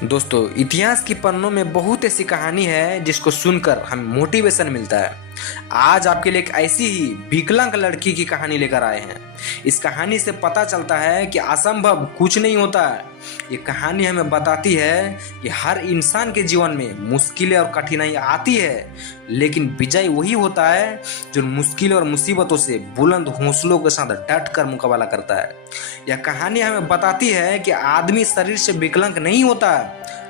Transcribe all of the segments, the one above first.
दोस्तों, इतिहास की पन्नों में बहुत ऐसी कहानी है जिसको सुनकर हमें मोटिवेशन मिलता है। आज आपके लिए एक ऐसी ही विकलांग लड़की की कहानी लेकर आए हैं। इस कहानी से पता चलता है कि असंभव कुछ नहीं होता है। ये कहानी हमें बताती है कि हर इंसान के जीवन में मुश्किलें और कठिनाई आती है, लेकिन विजय वही होता है जो मुश्किल और मुसीबतों से बुलंद हौसलों के साथ डट कर मुकाबला करता है। यह कहानी हमें बताती है कि आदमी शरीर से विकलांग नहीं होता,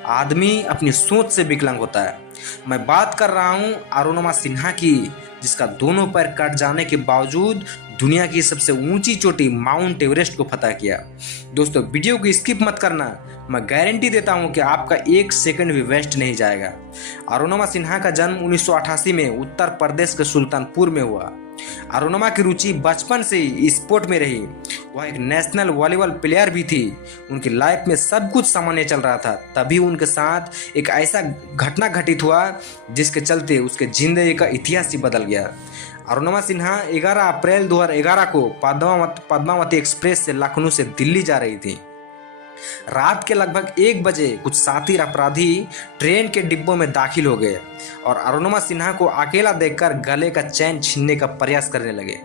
आदमी अपनी सोच से विकलांग होता है। मैं बात कर रहा हूँ अरुणिमा सिन्हा की, जिसका दोनों पैर कट जाने के बावजूद दुनिया की सबसे ऊंची चोटी माउंट एवरेस्ट को फतह किया। दोस्तों, वीडियो को स्किप मत करना, मैं गारंटी देता हूं कि आपका एक सेकंड भी वेस्ट नहीं जाएगा। अरुणिमा सिन्हा का जन्म 1988 में उत्तर प्रदेश के सुल्तानपुर में हुआ। अरुणिमा की रुचि बचपन से ही स्पोर्ट में रही। वह एक नेशनल वॉलीबॉल प्लेयर भी थी। उनकी लाइफ में सब कुछ सामान्य चल रहा था, तभी उनके साथ एक ऐसा घटना घटित हुआ जिसके चलते उसके जिंदगी का इतिहास ही बदल गया। अरुणिमा सिन्हा 11 अप्रैल 2011 को पद्मावती एक्सप्रेस से लखनऊ से दिल्ली जा रही थी। रात के लगभग 1 बजे कुछ शातिर अपराधी ट्रेन के डिब्बों में दाखिल हो गए और अरुणिमा सिन्हा को अकेला देखकर गले का चैन छीनने का प्रयास करने लगे,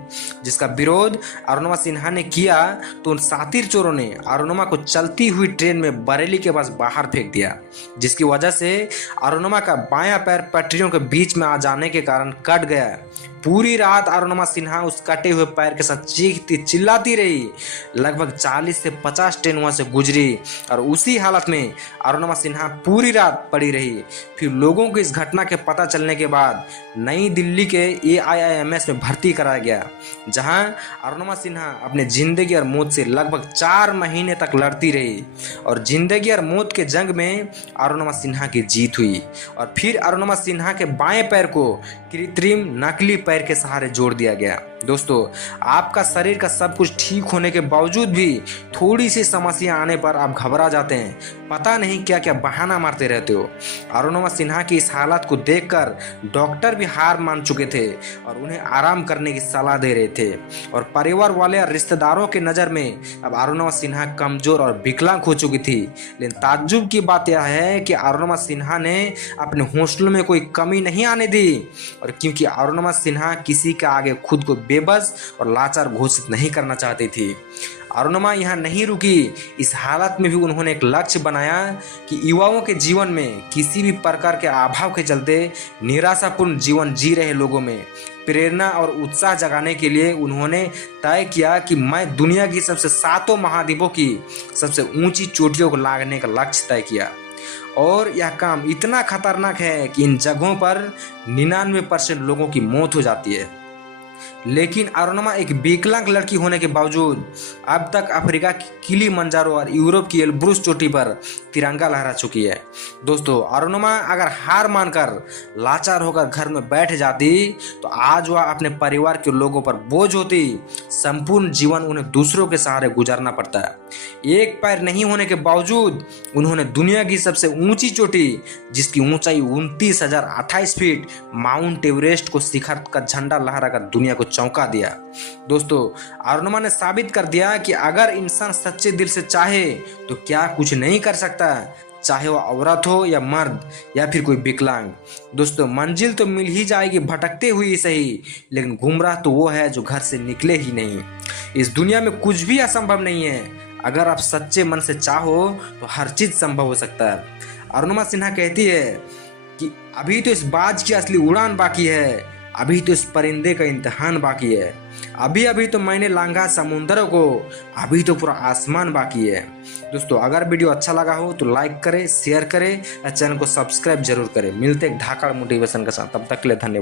जिसका विरोध अरुणिमा सिन्हा ने किया तो उन शातिर चोरों ने अरुणिमा को चलती हुई ट्रेन में बरेली के पास बाहर फेंक दिया, जिसकी वजह से अरुणिमा का बायां पैर पटरियों के बीच में आ जाने के कारण कट गया। पूरी रात अरुणिमा सिन्हा उस कटे हुए पैर के साथ चीखती चिल्लाती रही। लगभग 40 से 50 ट्रेन वहां से गुजरी और उसी हालत में अरुणिमा सिन्हा पूरी रात पड़ी रही। फिर लोगों को इस घटना के पता चलने के बाद नई दिल्ली के AIIMS में भर्ती कराया गया, जहां अरुणिमा सिन्हा अपने जिंदगी और मौत से लगभग 4 महीने तक लड़ती रही और जिंदगी और मौत के जंग में अरुणिमा सिन्हा की जीत हुई। और फिर अरुणिमा सिन्हा के बाएं पैर को कृत्रिम नकली पैर के सहारे जोड़ दिया गया। दोस्तों, आपका शरीर का सब कुछ ठीक होने के बावजूद भी थोड़ी सी समस्या आने पर आप घबरा जाते हैं, पता नहीं क्या क्या बहाना मारते रहते हो। अरुणिमा सिन्हा की इस हालत को देखकर डॉक्टर भी हार मान चुके थे और उन्हें आराम करने की सलाह दे रहे थे। और परिवार वाले और रिश्तेदारों के नज़र में अब अरुणिमा सिन्हा कमजोर और विकलांग हो चुकी थी। लेकिन ताज्जुब की बात यह है कि अरुणिमा सिन्हा ने अपने हौसलों में कोई कमी नहीं आने दी, और क्योंकि अरुणिमा सिन्हा किसी के आगे खुद को बेबस और लाचार घोषित नहीं करना चाहती थी। अरुणिमा यहाँ नहीं रुकी। इस हालत में भी उन्होंने एक लक्ष्य बनाया कि युवाओं के जीवन में किसी भी प्रकार के अभाव के चलते निराशापूर्ण जीवन जी रहे लोगों में प्रेरणा और उत्साह जगाने के लिए उन्होंने तय किया कि मैं दुनिया की सबसे 7 महाद्वीपों की सबसे ऊंची चोटियों को लांघने का लक्ष्य तय किया। और यह काम इतना खतरनाक है कि इन जगहों पर 99% लोगों की मौत हो जाती है। लेकिन अरुणिमा एक विकलांग लड़की होने के बावजूद अब तक अफ्रीका की किलिमंजारो और यूरोप की एल्ब्रुस चोटी पर तिरंगा लहरा चुकी है। दोस्तों, अरुणिमा अगर हार मानकर लाचार होकर घर में बैठ जाती तो आज वह अपने परिवार के लोगों पर बोझ होती। संपूर्ण जीवन उन्हें दूसरों के सहारे गुजारना पड़ता है। एक पैर नहीं होने के बावजूद उन्होंने दुनिया की सबसे ऊंची चोटी, जिसकी ऊंचाई 29,028 फीट माउंट एवरेस्ट को शिखर का झंडा लहराकर दुनिया को चौंका दिया। दोस्तों, अरुणिमा ने साबित कर दिया कि अगर इंसान सच्चे दिल से चाहे तो क्या कुछ नहीं कर सकता, चाहे वह औरत हो या मर्द या फिर कोई विकलांग। दोस्तों, मंजिल तो मिल ही जाएगी भटकते हुए सही, लेकिन गुमराह तो वो है जो घर से निकले ही नहीं। इस दुनिया में कुछ भी असंभव नहीं है। अगर आप सच्चे मन से चाहो तो हर चीज संभव हो सकता है। अरुणिमा सिन्हा कहती है कि अभी तो इस बाज की असली उड़ान बाकी है, अभी तो इस परिंदे का इम्तिहान बाकी है, अभी अभी तो मैंने लांघा समुंदरों को, अभी तो पूरा आसमान बाकी है। दोस्तों, अगर वीडियो अच्छा लगा हो तो लाइक करें, शेयर करें और चैनल को सब्सक्राइब जरूर करें। मिलते हैं धाकड़ मोटिवेशन के साथ, तब तक के लिए धन्यवाद।